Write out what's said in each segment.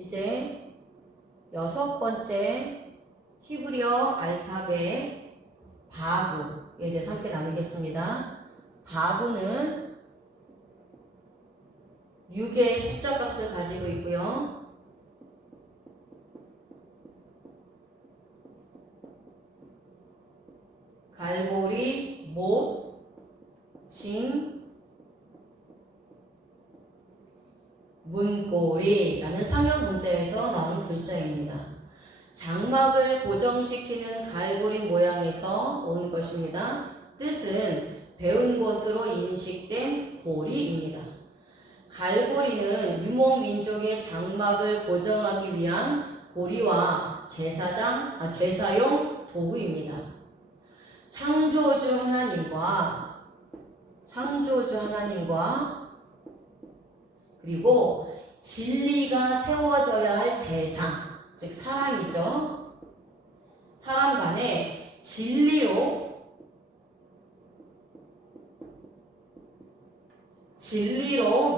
이제 6번째 히브리어 알파벳 바브에 대해서 함께 나누겠습니다. 바브는 6의 숫자 값을 가지고 있고요. 갈고리, 못, 징, 문고리라는 상형 문자에서 나온 글자입니다. 장막을 고정시키는 갈고리 모양에서 온 것입니다. 뜻은 배운 것으로 인식된 고리입니다. 갈고리는 유목민족의 장막을 고정하기 위한 고리와 제사용 도구입니다. 창조주 하나님과 그리고 진리가 세워져야 할 대상, 즉 사람이죠. 사람 간에 진리로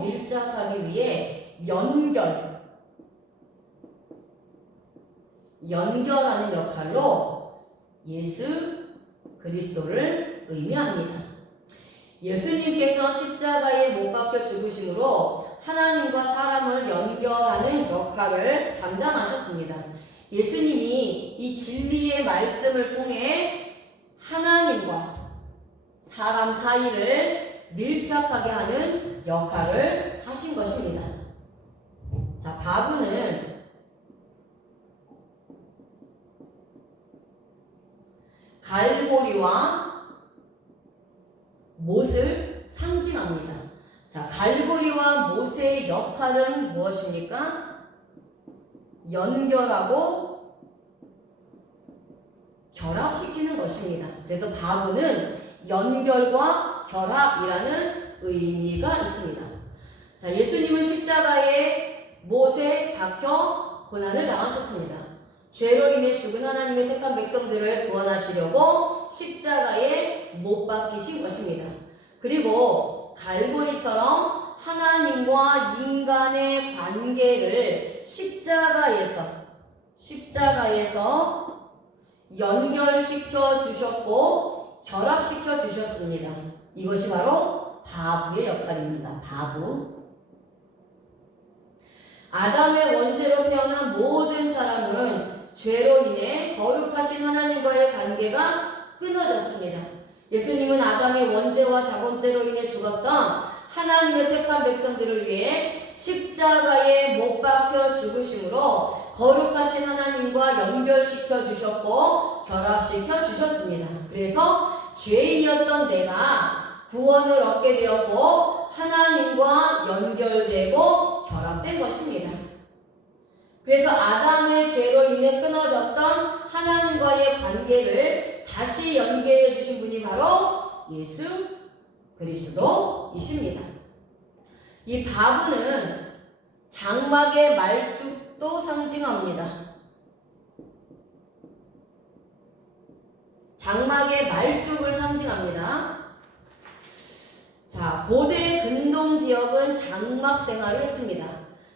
밀착하기 위해 연결하는 역할로 예수 그리스도를 의미합니다. 예수님께서 십자가에 못 박혀 죽으심으로 하나님과 사람을 연결하는 역할을 담당하셨습니다. 예수님이 이 진리의 말씀을 통해 하나님과 사람 사이를 밀착하게 하는 역할을 하신 것입니다. 자, 바브는 갈고리와 못을 상징합니다. 자, 갈고리와 못의 역할은 무엇입니까? 연결하고 결합시키는 것입니다. 그래서 바브는 연결과 결합이라는 의미가 있습니다. 자, 예수님은 십자가에 못에 박혀 고난을 당하셨습니다. 죄로 인해 죽은 하나님의 택한 백성들을 구원하시려고 십자가에 못 박히신 것입니다. 그리고 갈고리처럼 하나님과 인간의 관계를 십자가에서 연결시켜 주셨고 결합시켜 주셨습니다. 이것이 바로 바브의 역할입니다. 바브. 아담의 원죄로 태어난 모든 사람은 죄로 인해 거룩하신 하나님과의 관계가 끊어졌습니다. 예수님은 아담의 원죄와 자범죄로 인해 죽었던 하나님의 택한 백성들을 위해 십자가에 못 박혀 죽으심으로 거룩하신 하나님과 연결시켜 주셨고 결합시켜 주셨습니다. 그래서 죄인이었던 내가 구원을 얻게 되었고 하나님과 연결되고 결합된 것입니다. 그래서 아담의 죄로 인해 끊어졌던 하나님과의 관계를 다시 연결해 주신 분이 바로 예수 그리스도이십니다. 이 바브는 장막의 말뚝도 상징합니다. 장막의 말뚝을 상징합니다. 자, 고대 근동 지역은 장막 생활을 했습니다.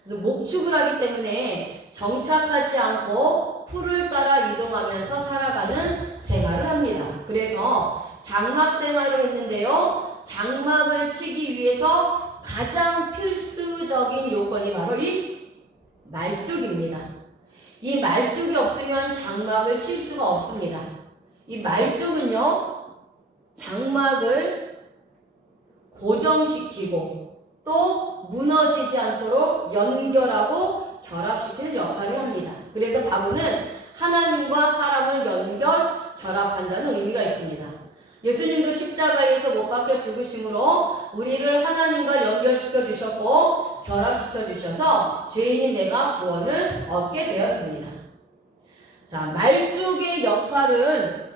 그래서 목축을 하기 때문에 정착하지 않고 풀을 따라 이동하면서 살아가는 생활을 합니다. 그래서 장막 생활을 했는데요. 장막을 치기 위해서 가장 필수적인 요건이 바로 이 말뚝입니다. 이 말뚝이 없으면 장막을 칠 수가 없습니다. 이 말뚝은요, 장막을 고정시키고 또 무너지지 않도록 연결하고 결합시키는 역할을 합니다. 그래서 바브는 하나님과 사람을 결합한다는 의미가 있습니다. 예수님도 십자가에서 못 박혀 죽으심으로 우리를 하나님과 연결시켜 주셨고 결합시켜 주셔서 죄인인 내가 구원을 얻게 되었습니다. 자, 말뚝의 역할은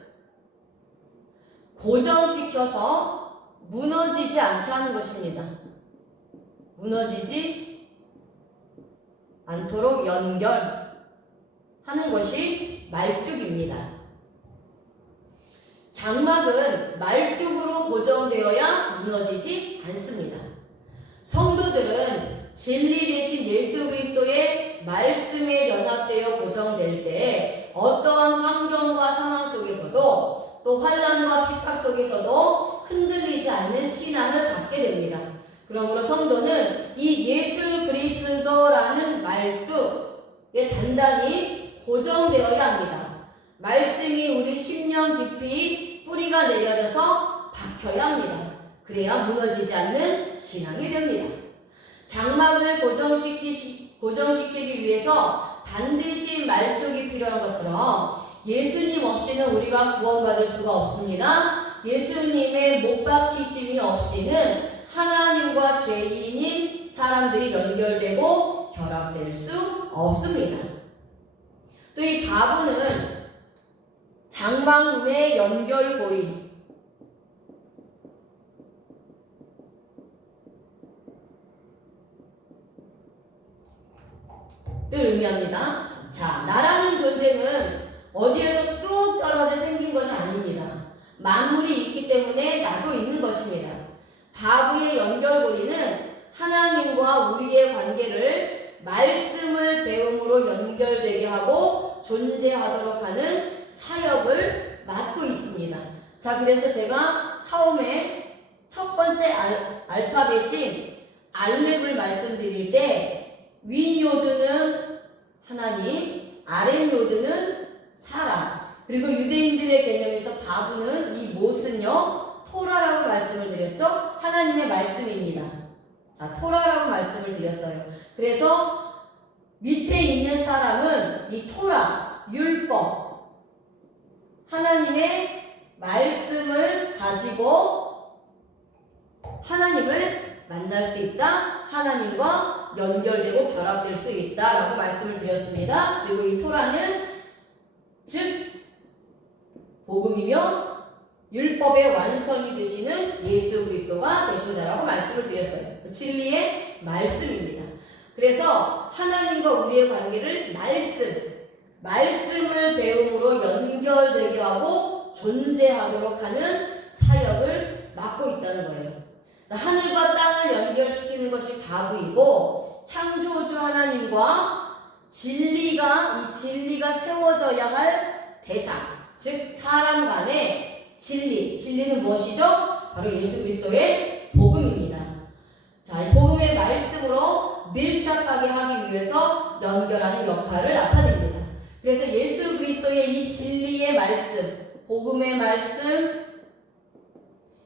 고정시켜서 무너지지 않게 하는 것입니다. 무너지지 않도록 연결하는 것이 말뚝입니다. 장막은 말뚝으로 고정되어야 무너지지 않습니다. 성도들은 진리 대신 예수 그리스도의 말씀에 연합되어 고정될 때 어떠한 환경과 상황 속에서도 또 환난과 핍박 속에서도 흔들리지 않는 신앙을 갖게 됩니다. 그러므로 성도는 이 예수 그리스도라는 말뚝에 단단히 고정되어야 합니다. 말씀이 우리 심령 깊이 뿌리가 내려져서 박혀야 합니다. 그래야 무너지지 않는 신앙이 됩니다. 장막을 고정시키기 위해서 반드시 말뚝이 필요한 것처럼 예수님 없이는 우리가 구원받을 수가 없습니다. 예수님의 못 박히심이 없이는 하나님과 죄인인 사람들이 연결되고 결합될 수 없습니다. 또 이 가부는 장막문의 연결고리 를 의미합니다. 자, 나라는 존재는 어디에서 뚝 떨어져 생긴 것이 아닙니다. 만물이 있기 때문에 나도 있는 것입니다. 가부의 연결고리는 하나님과 우리의 관계를 말씀을 배움으로 연결되게 하고 존재하도록 하는 사역을 맡고 있습니다. 자, 그래서 제가 처음에 첫 번째 알파벳인 알렙을 말씀드릴 때 윈 요드는 하나님, 아렘 요드는 사람, 그리고 유대인들의 개념에서 바브는 이 못은요 토라라고 말씀을 드렸죠. 하나님의 말씀입니다. 자, 토라라고 말씀을 드렸어요. 그래서 밑에 있는 사람은 이 토라, 율법, 하나님의 말씀을 가지고 하나님을 만날 수 있다, 하나님과 연결되고 결합될 수 있다라고 말씀을 드렸습니다. 그리고 이 토라는 즉 복음이며 율법의 완성이 되시는 예수 그리스도가 되신다라고 말씀을 드렸어요. 진리의 말씀입니다. 그래서 하나님과 우리의 관계를 말씀을 배움으로 연결되게 하고 존재하도록 하는 사역을 맡고 있다는 거예요. 자, 하늘과 땅을 연결시키는 것이 가부이고 창조주 하나님과 진리가 세워져야 할 대상, 즉 사람 간의 진리는 무엇이죠? 바로 예수 그리스도의 복음입니다. 자, 이 복음의 말씀으로 밀착하게 하기 위해서 연결하는 역할을 나타냅니다. 그래서 예수 그리스도의 이 진리의 말씀, 복음의 말씀,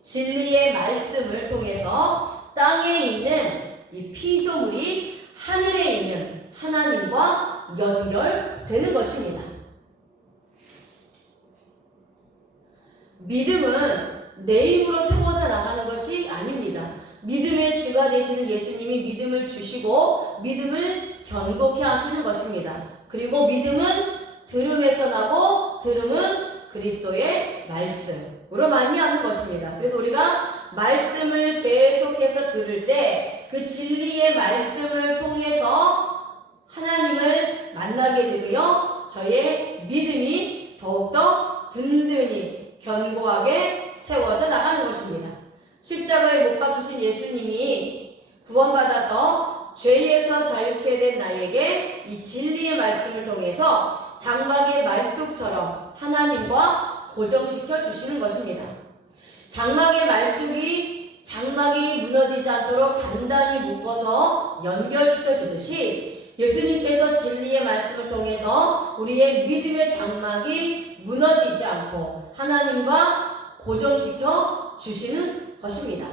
진리의 말씀을 통해서 땅에 있는 이 피조물이 하늘에 있는 하나님과 연결되는 것입니다. 믿음은 내 힘으로 세워져 나가는 것이 아닙니다. 믿음의 주가 되시는 예수님이 믿음을 주시고 믿음을 견고케 하시는 것입니다. 그리고 믿음은 들음에서 나고 들음은 그리스도의 말씀으로 말미암는 것입니다. 그래서 우리가 말씀을 계속해서 들을 때 그 진리의 말씀을 통해서 하나님을 만나게 되고요, 저의 믿음이 더욱더 든든히 견고하게 세워져 나가는 것입니다. 십자가에 못 박히신 예수님이 구원받아서 죄에서 자유케 된 나에게 이 진리의 말씀을 통해서 장막의 말뚝처럼 하나님과 고정시켜 주시는 것입니다. 장막이 무너지지 않도록 단단히 묶어서 연결시켜 주듯이 예수님께서 진리의 말씀을 통해서 우리의 믿음의 장막이 무너지지 않고 하나님과 고정시켜 주시는 것입니다.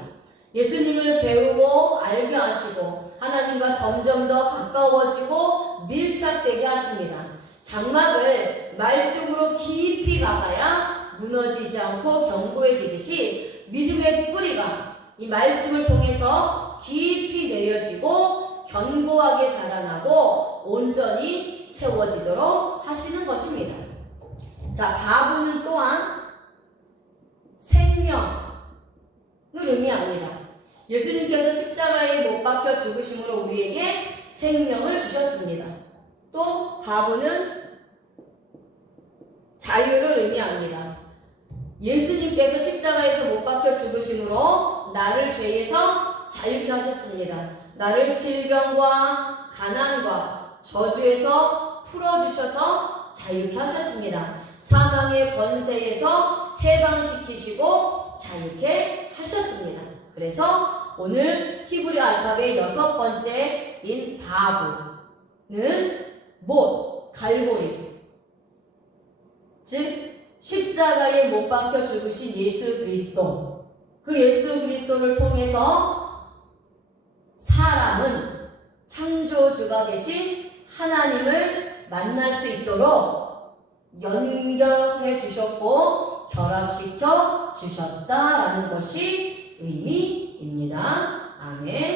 예수님을 배우고 알게 하시고 하나님과 점점 더 가까워지고 밀착되게 하십니다. 장막을 말뚝으로 깊이 박아야 무너지지 않고 견고해지듯이 믿음의 뿌리가 이 말씀을 통해서 깊이 내려지고 견고하게 자라나고 온전히 세워지도록 하시는 것입니다. 자, 가부는 또한 생명을 의미합니다. 예수님께서 십자가에 못 박혀 죽으심으로 우리에게 생명을 주셨습니다. 또 가부는 자유를 의미합니다. 예수님께서 십자가에서 못 박혀 죽으심으로 나를 죄에서 자유케 하셨습니다. 나를 질병과 가난과 저주에서 풀어주셔서 자유케 하셨습니다. 사망의 권세에서 해방시키시고 자유케 하셨습니다. 그래서 오늘 히브리 알파벳 6번째인 바브는 못, 갈고리, 즉 십자가에 못 박혀 죽으신 예수 그리스도, 그 예수 그리스도를 통해서 사람은 창조주가 되신 하나님을 만날 수 있도록 연결해 주셨고 결합시켜 주셨다라는 것이 의미입니다. 아멘.